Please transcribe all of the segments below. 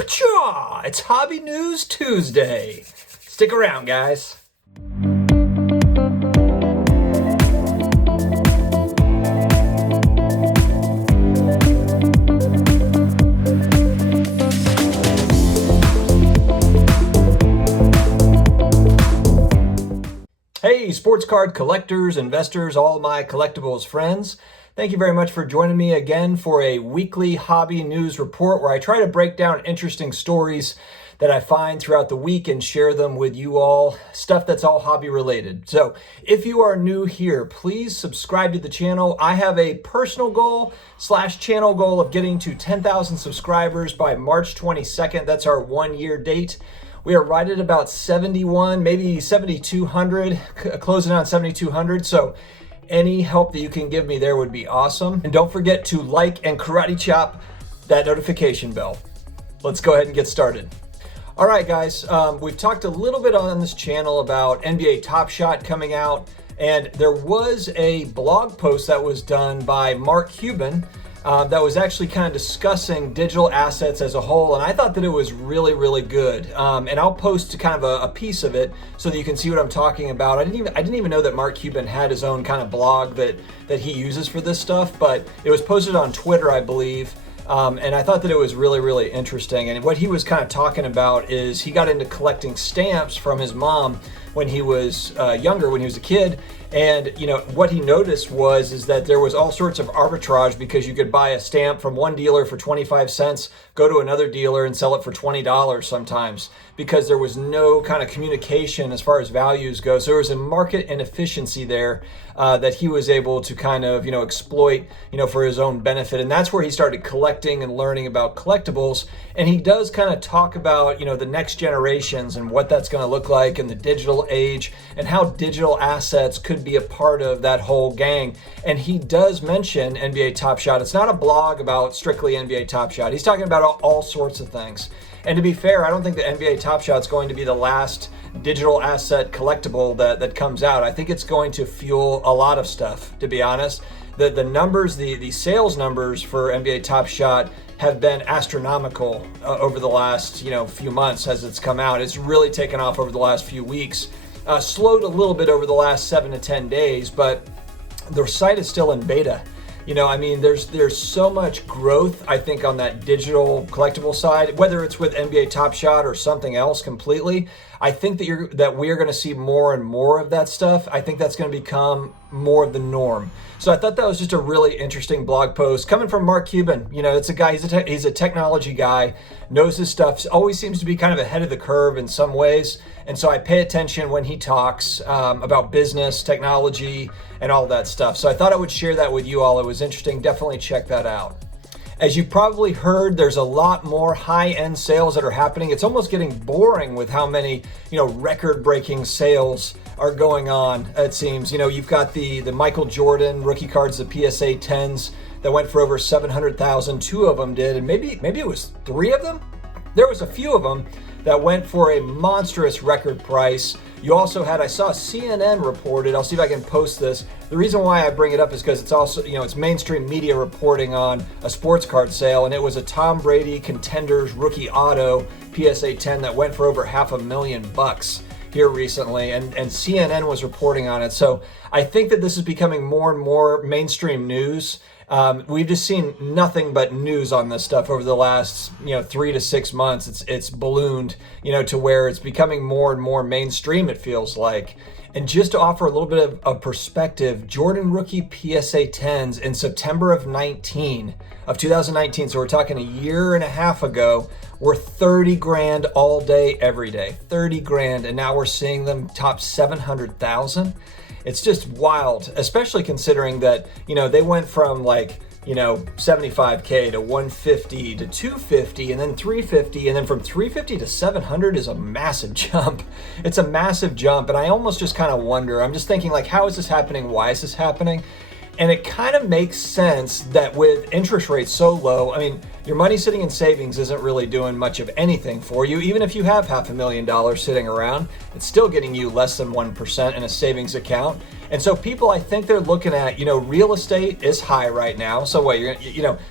Pachaw! It's Hobby News Tuesday. Stick around, guys. Hey, sports card collectors, investors, all my collectibles friends. Thank you very much for joining me again for a weekly hobby news report where I try to break down interesting stories that I find throughout the week and share them with you all, stuff that's all hobby related. So if you are new here, please subscribe to the channel. I have a personal goal / channel goal of getting to 10,000 subscribers by March 22nd. That's our 1-year date. We are right at about 71, maybe 7,200, closing on 7,200. So any help that you can give me there would be awesome. And don't forget to like and karate chop that notification bell. Let's go ahead and get started. All right, guys, we've talked a little bit on this channel about NBA Top Shot coming out, and there was a blog post that was done by Mark Cuban that was actually kind of discussing digital assets as a whole, and I thought that it was really, really good. And I'll post kind of a piece of it so that you can see what I'm talking about. I didn't even know that Mark Cuban had his own kind of blog that he uses for this stuff, but it was posted on Twitter, I believe. And I thought that it was really, really interesting. And what he was kind of talking about is he got into collecting stamps from his mom when he was younger, when he was a kid. And you know what he noticed is that there was all sorts of arbitrage because you could buy a stamp from one dealer for 25 cents, go to another dealer and sell it for $20 sometimes, because there was no kind of communication as far as values go. So there was a market inefficiency there that he was able to kind of exploit for his own benefit. And that's where he started collecting and learning about collectibles. And he does kind of talk about the next generations and what that's going to look like in the digital age and how digital assets could be a part of that whole gang. And he does mention NBA Top Shot. It's not a blog about strictly NBA Top Shot. He's talking about all sorts of things. And to be fair, I don't think the NBA Top Shot is going to be the last digital asset collectible that comes out. I think it's going to fuel a lot of stuff, to be honest. The numbers, the sales numbers for NBA Top Shot have been astronomical over the last few months as it's come out. It's really taken off over the last few weeks. Slowed a little bit over the last 7 to 10 days, but the site is still in beta. There's so much growth, I think, on that digital collectible side, whether it's with NBA Top Shot or something else completely. I think that we are going to see more and more of that stuff. I think that's going to become more of the norm. So I thought that was just a really interesting blog post coming from Mark Cuban. It's a guy, he's a technology guy, knows his stuff, always seems to be kind of ahead of the curve in some ways. And so I pay attention when he talks about business, technology, and all that stuff. So I thought I would share that with you all. It was interesting. Definitely check that out. As you probably heard, there's a lot more high-end sales that are happening. It's almost getting boring with how many, record-breaking sales are going on, it seems. You've got the Michael Jordan rookie cards, the PSA 10s that went for over 700,000. 2 of them did, and maybe it was 3 of them. There was a few of them that went for a monstrous record price. You also had, I saw CNN reported, I'll see if I can post this. The reason why I bring it up is because it's also, it's mainstream media reporting on a sports card sale, and it was a Tom Brady Contenders rookie auto PSA 10 that went for over $500,000 here recently, and CNN was reporting on it. So I think that this is becoming more and more mainstream news. We've just seen nothing but news on this stuff over the last 3 to 6 months. It's ballooned to where it's becoming more and more mainstream, it feels like. And just to offer a little bit of perspective, Jordan rookie PSA 10s in September of 2019, so we're talking a year and a half ago, were 30 grand all day, every day, 30 grand. And now we're seeing them top 700,000. It's just wild, especially considering that, they went from 75K to 150 to 250 and then 350, and then from 350 to 700 is a massive jump. It's a massive jump, and I almost just kind of wonder, I'm just thinking how is this happening? Why is this happening? And it kind of makes sense that with interest rates so low, your money sitting in savings isn't really doing much of anything for you. Even if you have $500,000 sitting around, it's still getting you less than 1% in a savings account. And so people, I think they're looking at, real estate is high right now. So what,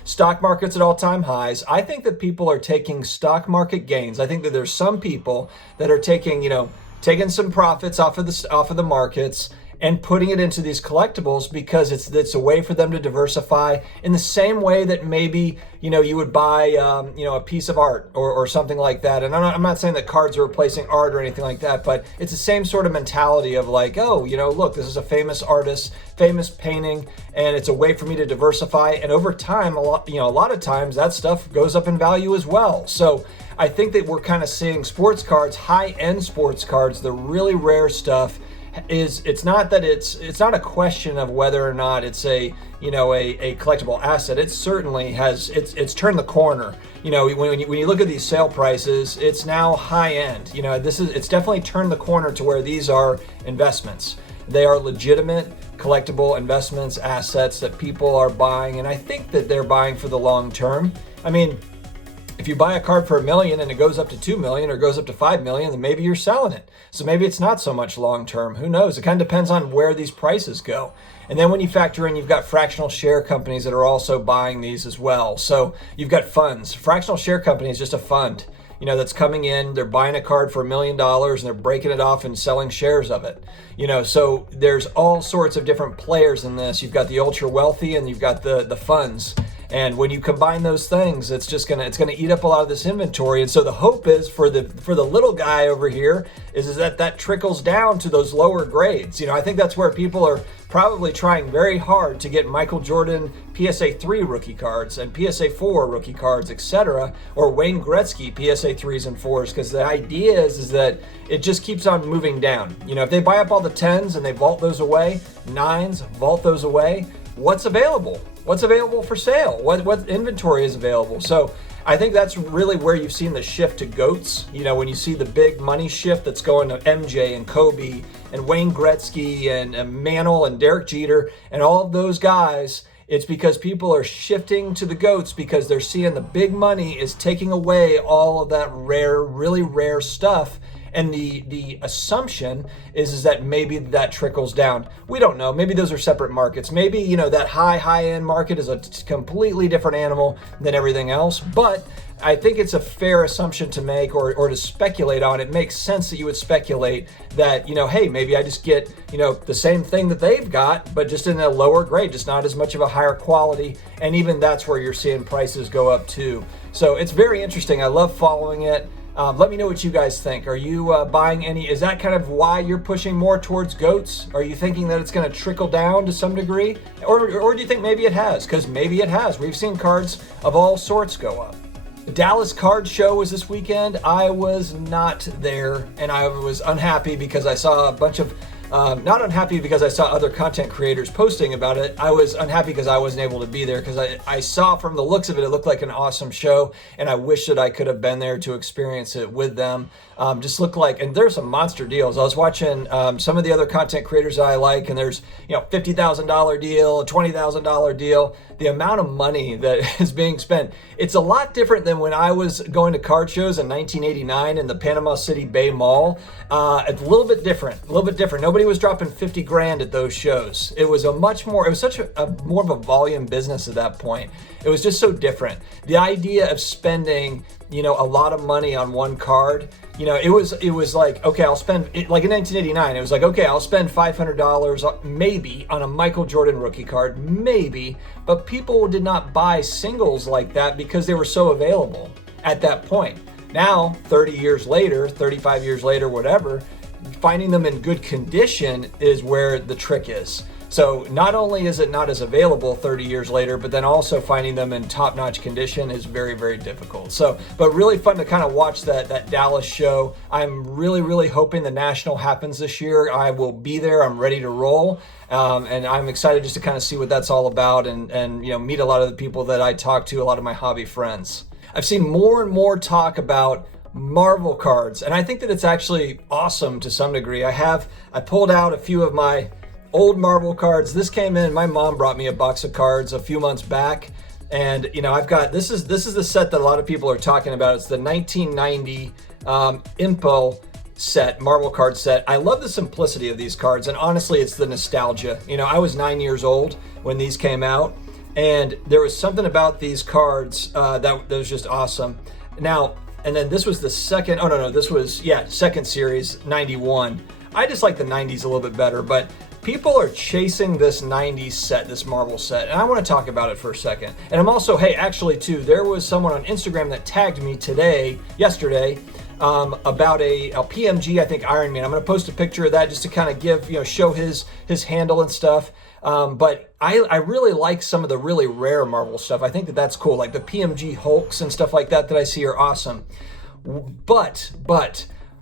stock market's at all-time highs. I think that people are taking stock market gains. I think that there's some people that are taking some profits off of the markets and putting it into these collectibles because it's a way for them to diversify in the same way that maybe, you would buy, a piece of art or something like that. And I'm not saying that cards are replacing art or anything like that, but it's the same sort of mentality of like, oh, look, this is a famous artist, famous painting, and it's a way for me to diversify. And over time, a lot of times that stuff goes up in value as well. So I think that we're kind of seeing sports cards, high-end sports cards, the really rare stuff, it's not a question of whether or not it's a collectible asset. It certainly it's turned the corner. When you look at these sale prices, it's now high end. It's definitely turned the corner to where these are investments. They are legitimate collectible investments, assets that people are buying, and I think that they're buying for the long term. I mean, if you buy a card for $1 million and it goes up to $2 million or goes up to $5 million, then maybe you're selling it. So maybe it's not so much long term. Who knows? It kind of depends on where these prices go. And then when you factor in, you've got fractional share companies that are also buying these as well. So you've got funds. Fractional share company is just a fund, that's coming in. They're buying a card for $1 million and they're breaking it off and selling shares of it. So there's all sorts of different players in this. You've got the ultra wealthy and you've got the funds. And when you combine those things, it's gonna eat up a lot of this inventory. And so the hope is for the little guy over here is that trickles down to those lower grades. I think that's where people are probably trying very hard to get Michael Jordan PSA 3 rookie cards and PSA 4 rookie cards, etc., or Wayne Gretzky PSA 3s and 4s, because the idea is that it just keeps on moving down. If they buy up all the 10s and they vault those away, 9s, vault those away, what's available? What's available for sale? What inventory is available? So I think that's really where you've seen the shift to GOATs. When you see the big money shift that's going to MJ and Kobe and Wayne Gretzky and Mantle and Derek Jeter and all of those guys, it's because people are shifting to the GOATs because they're seeing the big money is taking away all of that rare, really rare stuff. And the assumption is that maybe that trickles down. We don't know. Maybe those are separate markets. Maybe, that high-end market is a completely different animal than everything else. But I think it's a fair assumption to make or to speculate on. It makes sense that you would speculate that, hey, maybe I just get, the same thing that they've got, but just in a lower grade, just not as much of a higher quality. And even that's where you're seeing prices go up too. So it's very interesting. I love following it. Let me know what you guys think. Are you buying any? Is that kind of why you're pushing more towards GOATs? Are you thinking that it's going to trickle down to some degree? Or do you think maybe it has? Because maybe it has. We've seen cards of all sorts go up. The Dallas Card Show was this weekend. I was not there, and I was unhappy because I saw a bunch of not unhappy because I saw other content creators posting about it. I was unhappy because I wasn't able to be there because I saw from the looks of it, it looked like an awesome show, and I wish that I could have been there to experience it with them. Just looked like, and there's some monster deals. I was watching some of the other content creators that I like, and there's $50,000 deal, a $20,000 deal. The amount of money that is being spent, it's a lot different than when I was going to card shows in 1989 in the Panama City Bay Mall. It's a little bit different. Nobody was dropping 50 grand at those shows. It was such a more of a volume business at that point. It was just so different. The idea of spending, a lot of money on one card, it was like, okay, I'll spend, like in 1989, it was like, okay, I'll spend $500 maybe on a Michael Jordan rookie card, maybe, but people did not buy singles like that because they were so available at that point. Now, 30 years later, 35 years later, whatever, finding them in good condition is where the trick is. So not only is it not as available 30 years later, but then also finding them in top-notch condition is very, very difficult. So, but really fun to kind of watch that Dallas show. I'm really, really hoping the National happens this year. I will be there. I'm ready to roll. And I'm excited just to kind of see what that's all about and meet a lot of the people that I talk to, a lot of my hobby friends. I've seen more and more talk about Marvel cards, and I think that it's actually awesome to some degree. I pulled out a few of my old Marvel cards. This came in, my mom brought me a box of cards a few months back. And I've got this is the set that a lot of people are talking about. It's the 1990 Impo set, Marvel card set. I love the simplicity of these cards, and honestly, it's the nostalgia. I was 9 years old when these came out, and there was something about these cards that was just awesome. Now, and then this was the second. Oh no, this was second series, 91. I just like the 90s a little bit better, but people are chasing this 90s set, this Marvel set, and I want to talk about it for a second. And I'm also, actually too, there was someone on Instagram that tagged me yesterday, about a PMG, I think, Iron Man. I'm going to post a picture of that just to kind of give, show his handle and stuff. But I really like some of the really rare Marvel stuff. I think that's cool. Like the PMG Hulks and stuff like that I see are awesome. But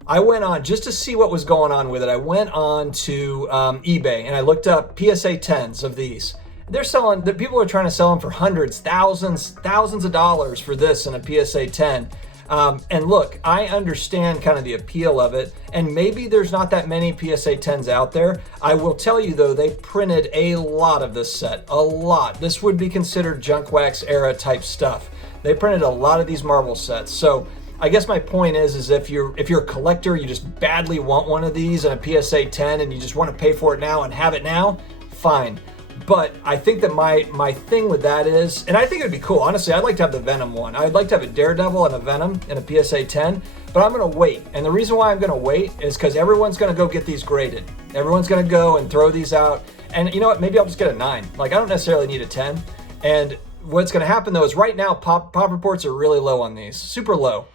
I went on just to see what was going on with it. I went on to eBay and I looked up PSA 10s of these. People are trying to sell them for hundreds, thousands of dollars for this in a PSA 10. And look, I understand kind of the appeal of it, and maybe there's not that many PSA 10s out there. I will tell you though, they printed a lot of this set, a lot. This would be considered junk wax era type stuff. They printed a lot of these Marvel sets. So I guess my point is if you're a collector, you just badly want one of these in a PSA 10 and you just want to pay for it now and have it now, fine. But I think that my thing with that is, and I think it'd be cool, honestly, I'd like to have the Venom one. I'd like to have a Daredevil and a Venom in a PSA 10, but I'm going to wait. And the reason why I'm going to wait is because everyone's going to go get these graded. Everyone's going to go and throw these out. And you know what? Maybe I'll just get a 9. Like, I don't necessarily need a 10. And what's going to happen, though, is right now, pop reports are really low on these, super low.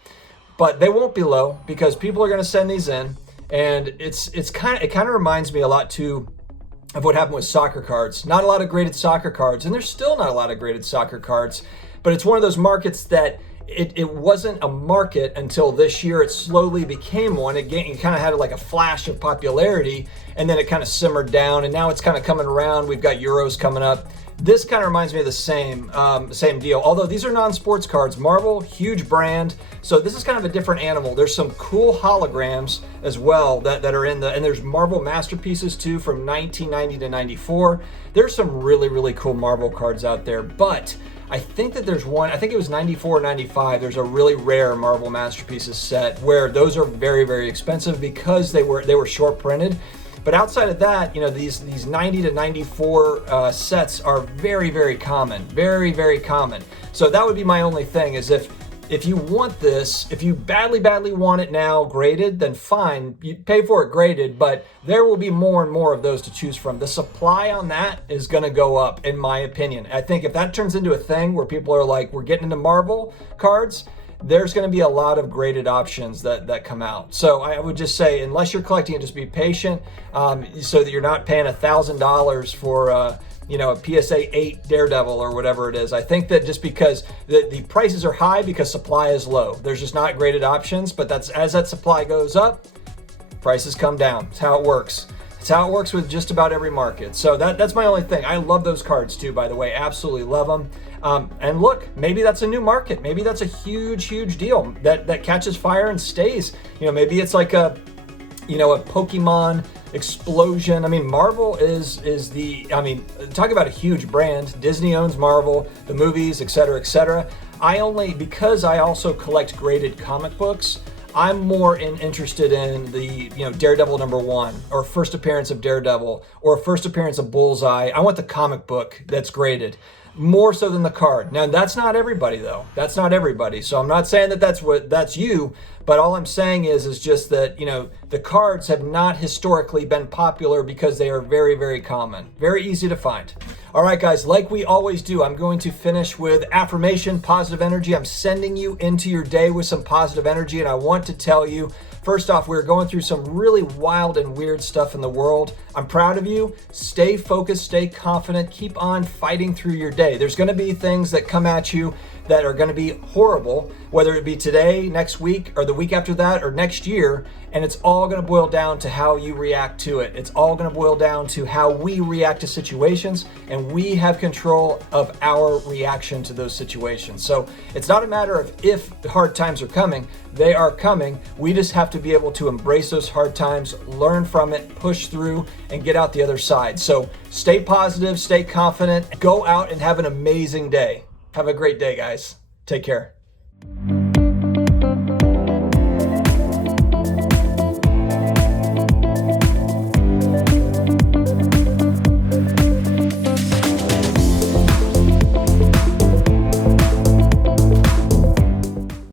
But they won't be low because people are going to send these in. And it kind of reminds me a lot, too, of what happened with soccer cards. Not a lot of graded soccer cards, and there's still not a lot of graded soccer cards, but it's one of those markets that it wasn't a market until this year. It slowly became one. It kind of had like a flash of popularity, and then it kind of simmered down, and now it's kind of coming around. We've got Euros coming up. This kind of reminds me of the same deal, although these are non-sports cards. Marvel, huge brand, so this is kind of a different animal. There's some cool holograms as well that are in and there's Marvel masterpieces too from 1990 to 94. There's some really, really cool Marvel cards out there, but I think that there's one, I think it was 94 or 95, there's a really rare Marvel masterpieces set where those are very, very expensive because they were short printed. But outside of that, these 90 to 94 sets are very, very common. Very, very common. So that would be my only thing is if you want this, if you badly, badly want it now graded, then fine, you pay for it graded, but there will be more and more of those to choose from. The supply on that is going to go up, in my opinion. I think if that turns into a thing where people are like, we're getting into Marvel cards, there's going to be a lot of graded options that come out. So I would just say, unless you're collecting it, just be patient so that you're not paying $1,000 for a PSA 8 Daredevil or whatever it is. I think that just because the prices are high because supply is low. There's just not graded options, but as that supply goes up, prices come down. It's how it works. It's how it works with just about every market. So that's my only thing. I love those cards too, by the way. Absolutely love them. And look, maybe that's a new market. Maybe that's a huge, huge deal that catches fire and stays. Maybe it's like a Pokemon explosion. I mean, Marvel is talk about a huge brand. Disney owns Marvel, the movies, et cetera, et cetera. Because I also collect graded comic books, I'm more interested in the Daredevil #1 or first appearance of Daredevil or first appearance of Bullseye. I want the comic book that's graded more so than the card. Now that's not everybody though. That's not everybody. So I'm not saying that that's you, but all I'm saying is just that the cards have not historically been popular because they are very, very common, very easy to find. All right, guys, like we always do, I'm going to finish with affirmation, positive energy. I'm sending you into your day with some positive energy, and I want to tell you, first off, we're going through some really wild and weird stuff in the world. I'm proud of you. Stay focused, stay confident, keep on fighting through your day. There's going to be things that come at you that are going to be horrible, whether it be today, next week, or the week after that, or next year, and it's all going to boil down to how you react to it. It's all going to boil down to how we react to situations, and we have control of our reaction to those situations. So it's not a matter of if the hard times are coming, they are coming. We just have to be able to embrace those hard times, learn from it, push through, and get out the other side. So stay positive, stay confident, go out and have an amazing day. Have a great day, guys. Take care.